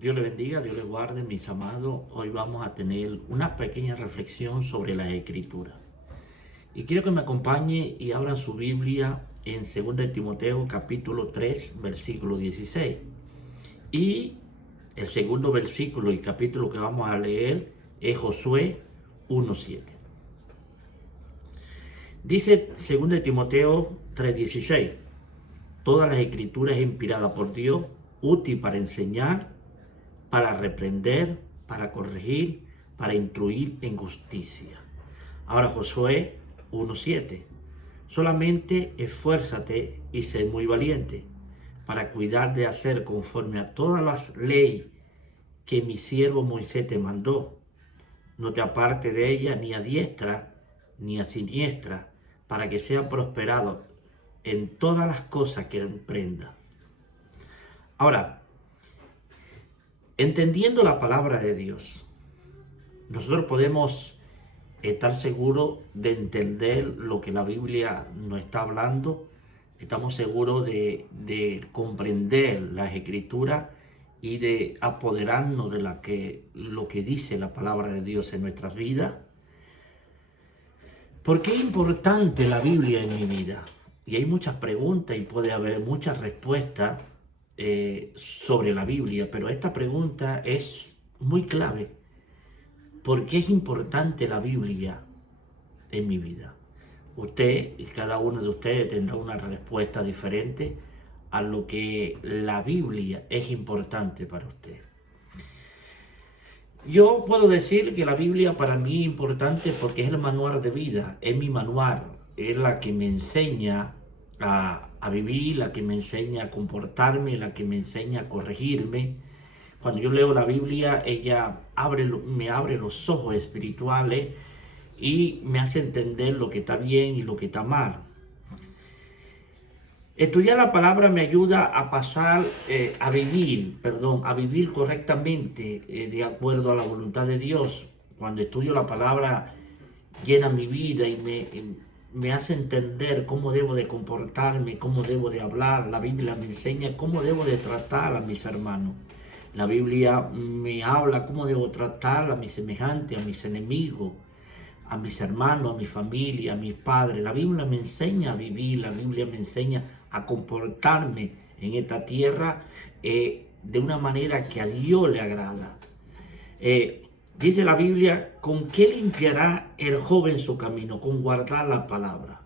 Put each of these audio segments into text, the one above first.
Dios le bendiga, Dios le guarde, mis amados. Hoy vamos a tener una pequeña reflexión sobre la Escritura. Y quiero que me acompañe y abran su Biblia en 2 de Timoteo capítulo 3, versículo 16. Y el segundo versículo y capítulo que vamos a leer es Josué 1:7. Dice 2 de Timoteo 3:16. Todas las escrituras es inspirada por Dios, útil para enseñar, para reprender, para corregir, para instruir en justicia. Ahora Josué 1:7. Solamente esfuérzate y sé muy valiente para cuidar de hacer conforme a todas las leyes que mi siervo Moisés te mandó. No te apartes de ella ni a diestra ni a siniestra, para que sea prosperado en todas las cosas que emprenda. Ahora, entendiendo la palabra de Dios, nosotros podemos estar seguros de entender lo que la Biblia nos está hablando. Estamos seguros de comprender las escrituras y de apoderarnos de lo que dice la palabra de Dios en nuestras vidas. ¿Por qué es importante la Biblia en mi vida? Y hay muchas preguntas y puede haber muchas respuestas sobre la Biblia, pero esta pregunta es muy clave. ¿Por qué es importante la Biblia en mi vida? Usted y cada uno de ustedes tendrá una respuesta diferente a lo que la Biblia es importante para usted. Yo puedo decir que la Biblia para mí es importante porque es el manual de vida, es mi manual, es la que me enseña a vivir, la que me enseña a comportarme, la que me enseña a corregirme. Cuando yo leo la Biblia, ella me abre los ojos espirituales y me hace entender lo que está bien y lo que está mal. Estudiar la palabra me ayuda a a vivir correctamente, de acuerdo a la voluntad de Dios. Cuando estudio la palabra, llena mi vida y me hace entender cómo debo de comportarme, cómo debo de hablar. La Biblia me enseña cómo debo de tratar a mis hermanos. La Biblia me habla cómo debo tratar a mis semejantes, a mis enemigos, a mis hermanos, a mi familia, a mis padres. La Biblia me enseña a vivir, la Biblia me enseña a comportarme en esta tierra de una manera que a Dios le agrada. Dice la Biblia, ¿con qué limpiará el joven su camino? Con guardar la palabra.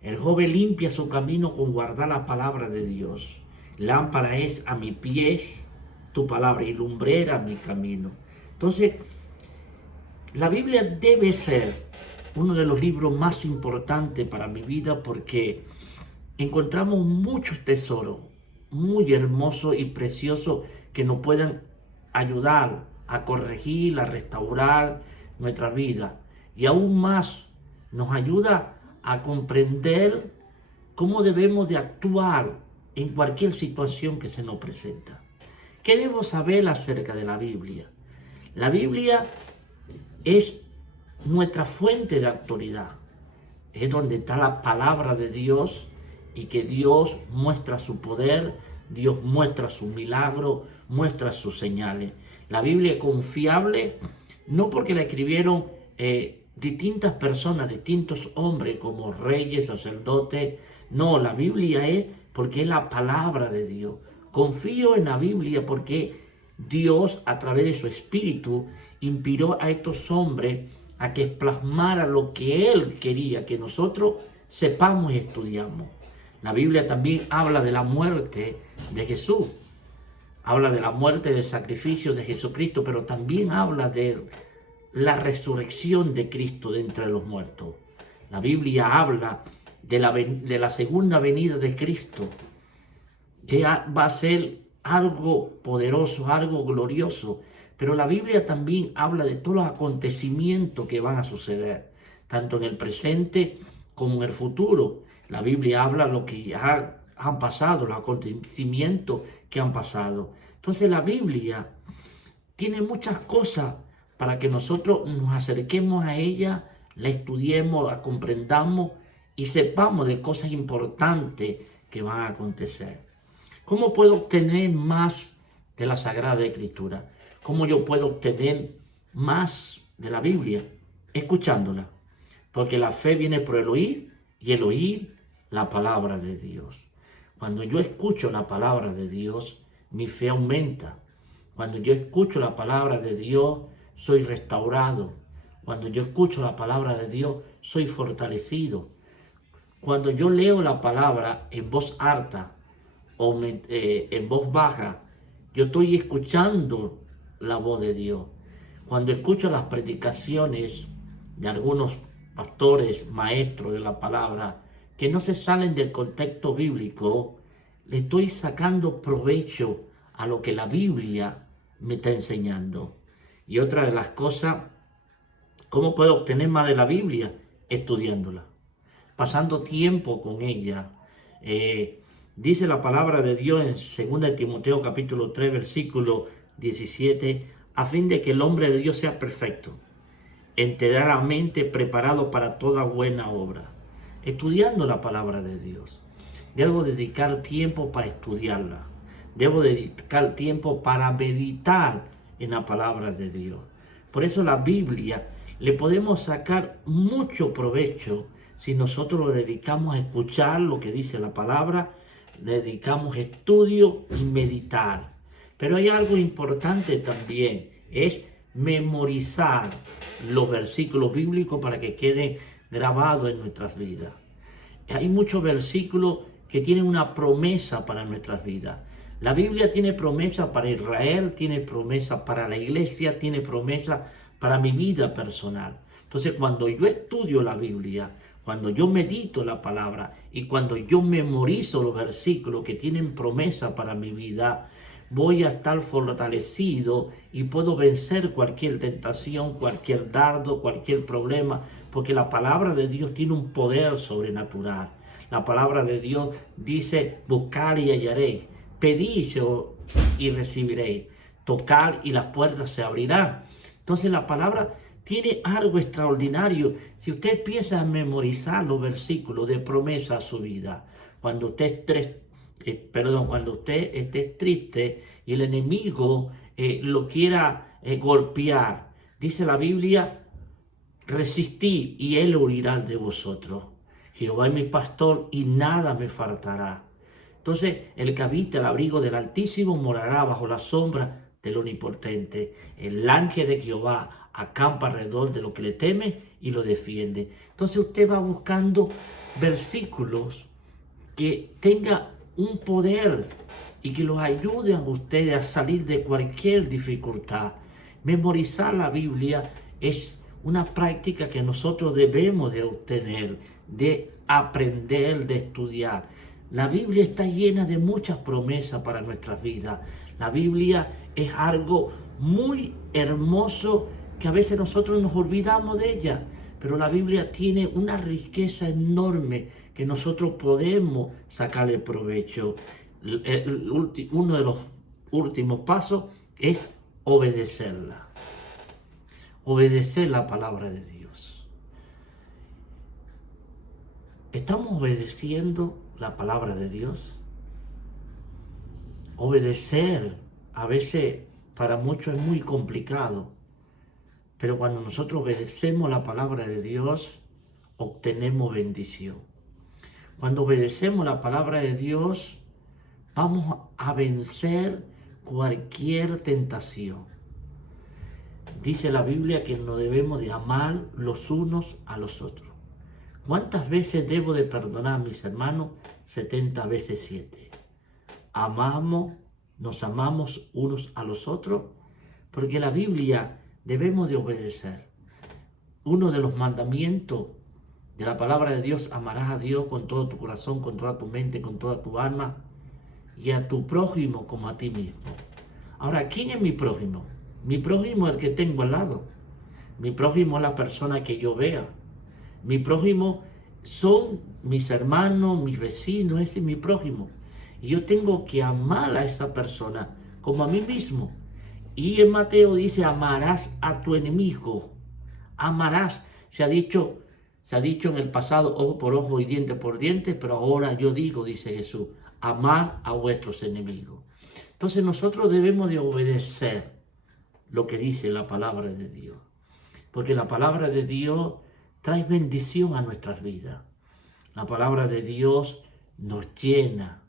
El joven limpia su camino con guardar la palabra de Dios. Lámpara es a mis pies tu palabra y lumbrera mi camino. Entonces, la Biblia debe ser uno de los libros más importantes para mi vida porque encontramos muchos tesoros muy hermosos y preciosos que nos pueden ayudar a corregir, a restaurar nuestra vida. Y aún más nos ayuda a comprender cómo debemos de actuar en cualquier situación que se nos presenta. ¿Qué debo saber acerca de la Biblia? La Biblia es nuestra fuente de autoridad. Es donde está la palabra de Dios y que Dios muestra su poder, Dios muestra su milagro, muestra sus señales. La Biblia es confiable no porque la escribieron distintas personas, distintos hombres como reyes, sacerdotes. No, la Biblia es porque es la palabra de Dios. Confío en la Biblia porque Dios, a través de su espíritu, inspiró a estos hombres a que plasmara lo que Él quería que nosotros sepamos y estudiamos. La Biblia también habla de la muerte de Jesús, habla de la muerte del sacrificio de Jesucristo, pero también habla de la resurrección de Cristo de entre los muertos. La Biblia habla de la segunda venida de Cristo, que va a ser algo poderoso, algo glorioso. Pero la Biblia también habla de todos los acontecimientos que van a suceder, tanto en el presente como en el futuro. La Biblia habla de lo que ya han pasado, los acontecimientos que han pasado. Entonces la Biblia tiene muchas cosas para que nosotros nos acerquemos a ella, la estudiemos, la comprendamos y sepamos de cosas importantes que van a acontecer. ¿Cómo puedo obtener más de la Sagrada Escritura. ¿Cómo yo puedo obtener más de la Biblia? Escuchándola. Porque la fe viene por el oír y el oír la palabra de Dios. Cuando yo escucho la palabra de Dios, mi fe aumenta. Cuando yo escucho la palabra de Dios, soy restaurado. Cuando yo escucho la palabra de Dios, soy fortalecido. Cuando yo leo la palabra en voz alta o en voz baja, yo estoy escuchando la voz de Dios. Cuando escucho las predicaciones de algunos pastores, maestros de la palabra, que no se salen del contexto bíblico, le estoy sacando provecho a lo que la Biblia me está enseñando. Y otra de las cosas, ¿cómo puedo obtener más de la Biblia? Estudiándola, pasando tiempo con ella. Dice la palabra de Dios en 2 Timoteo capítulo 3, versículo 17, a fin de que el hombre de Dios sea perfecto, enteramente preparado para toda buena obra. Estudiando la palabra de Dios. Debo dedicar tiempo para estudiarla. Debo dedicar tiempo para meditar en la palabra de Dios. Por eso la Biblia le podemos sacar mucho provecho si nosotros lo dedicamos a escuchar lo que dice la palabra, le dedicamos estudio y meditar. Pero hay algo importante también, es memorizar los versículos bíblicos para que queden grabados en nuestras vidas. Hay muchos versículos que tienen una promesa para nuestras vidas. La Biblia tiene promesa para Israel, tiene promesa para la iglesia, tiene promesa para mi vida personal. Entonces, cuando yo estudio la Biblia, cuando yo medito la palabra y cuando yo memorizo los versículos que tienen promesa para mi vida, voy a estar fortalecido y puedo vencer cualquier tentación, cualquier dardo, cualquier problema, porque la palabra de Dios tiene un poder sobrenatural. La palabra de Dios dice, buscar y hallaréis, pedid y recibiréis, tocar y las puertas se abrirán. Entonces la palabra tiene algo extraordinario. Si usted empieza a memorizar los versículos de promesa a su vida, cuando usted esté triste y el enemigo lo quiera golpear, dice la Biblia, resistid y él huirá de vosotros. Jehová es mi pastor y nada me faltará. Entonces, el que habita el abrigo del Altísimo morará bajo la sombra del Omnipotente. El ángel de Jehová acampa alrededor de lo que le teme y lo defiende. Entonces usted va buscando versículos que tengan un poder y que los ayuden a ustedes a salir de cualquier dificultad. Memorizar la Biblia es una práctica que nosotros debemos de obtener, de aprender, de estudiar. La Biblia está llena de muchas promesas para nuestras vidas. La Biblia es algo muy hermoso que a veces nosotros nos olvidamos de ella. Pero la Biblia tiene una riqueza enorme que nosotros podemos sacarle provecho. Uno de los últimos pasos es obedecerla. Obedecer la palabra de Dios. ¿Estamos obedeciendo la palabra de Dios? Obedecer a veces para muchos es muy complicado. Pero cuando nosotros obedecemos la palabra de Dios, obtenemos bendición. Cuando obedecemos la palabra de Dios, vamos a vencer cualquier tentación. Dice la Biblia que nos debemos de amar los unos a los otros. ¿Cuántas veces debo de perdonar a mis hermanos? 70 veces 7. Nos amamos unos a los otros, porque la Biblia debemos de obedecer. Uno de los mandamientos de la palabra de Dios, amarás a Dios con todo tu corazón, con toda tu mente, con toda tu alma, y a tu prójimo como a ti mismo. Ahora, ¿quién es mi prójimo? Mi prójimo es el que tengo al lado. Mi prójimo es la persona que yo vea. Mi prójimo son mis hermanos, mis vecinos, ese es mi prójimo. Y yo tengo que amar a esa persona como a mí mismo. Y en Mateo dice, amarás a tu enemigo. Amarás. Se ha dicho en el pasado, ojo por ojo y diente por diente, pero ahora yo digo, dice Jesús, amar a vuestros enemigos. Entonces nosotros debemos de obedecer lo que dice la palabra de Dios, porque la palabra de Dios trae bendición a nuestras vidas. La palabra de Dios nos llena.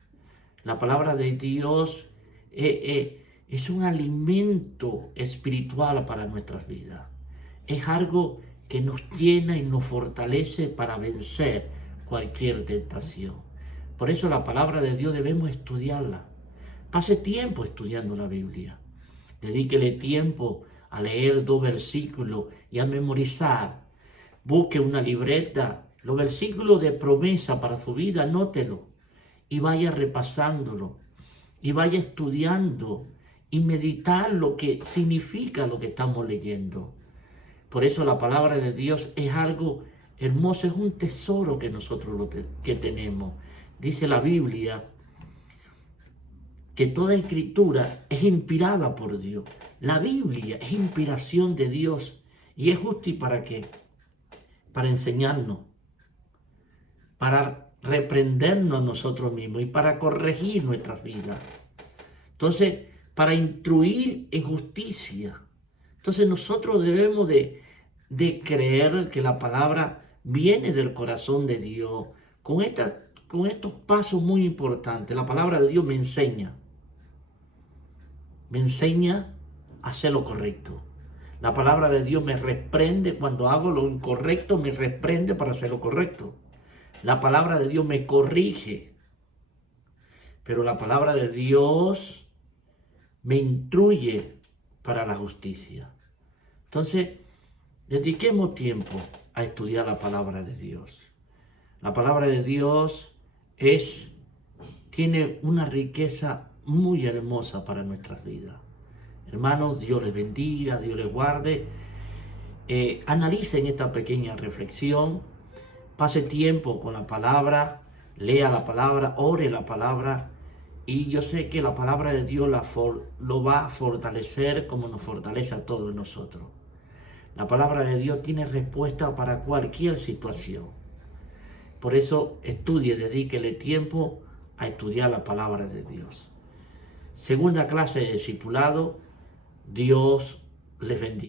La palabra de Dios es un alimento espiritual para nuestras vidas. Es algo que nos llena y nos fortalece para vencer cualquier tentación. Por eso la palabra de Dios debemos estudiarla. Pase tiempo estudiando la Biblia. Dedíquele tiempo a leer 2 versículos y a memorizar. Busque una libreta, los versículos de promesa para su vida, anótelo y vaya repasándolo y vaya estudiando y meditar lo que significa lo que estamos leyendo. Por eso la palabra de Dios es algo hermoso, es un tesoro que nosotros que tenemos. Dice la Biblia que toda escritura es inspirada por Dios. La Biblia es inspiración de Dios y es útil ¿para qué? Para enseñarnos, para reprendernos a nosotros mismos y para corregir nuestras vidas. Entonces, para instruir en justicia. Entonces nosotros debemos de creer que la palabra viene del corazón de Dios. Con estos pasos muy importantes, la palabra de Dios me enseña a hacer lo correcto. La palabra de Dios me reprende cuando hago lo incorrecto, me reprende para hacer lo correcto. La palabra de Dios me corrige, pero la palabra de Dios me instruye para la justicia. Entonces, dediquemos tiempo a estudiar la palabra de Dios. La palabra de Dios tiene una riqueza muy hermosa para nuestras vidas. Hermanos, Dios les bendiga, Dios les guarde. Analicen esta pequeña reflexión. Pase tiempo con la palabra, lea la palabra, ore la palabra. Y yo sé que la palabra de Dios lo va a fortalecer como nos fortalece a todos nosotros. La palabra de Dios tiene respuesta para cualquier situación. Por eso estudie, dedíquele tiempo a estudiar la palabra de Dios. Segunda clase de discipulado. Dios les bendiga.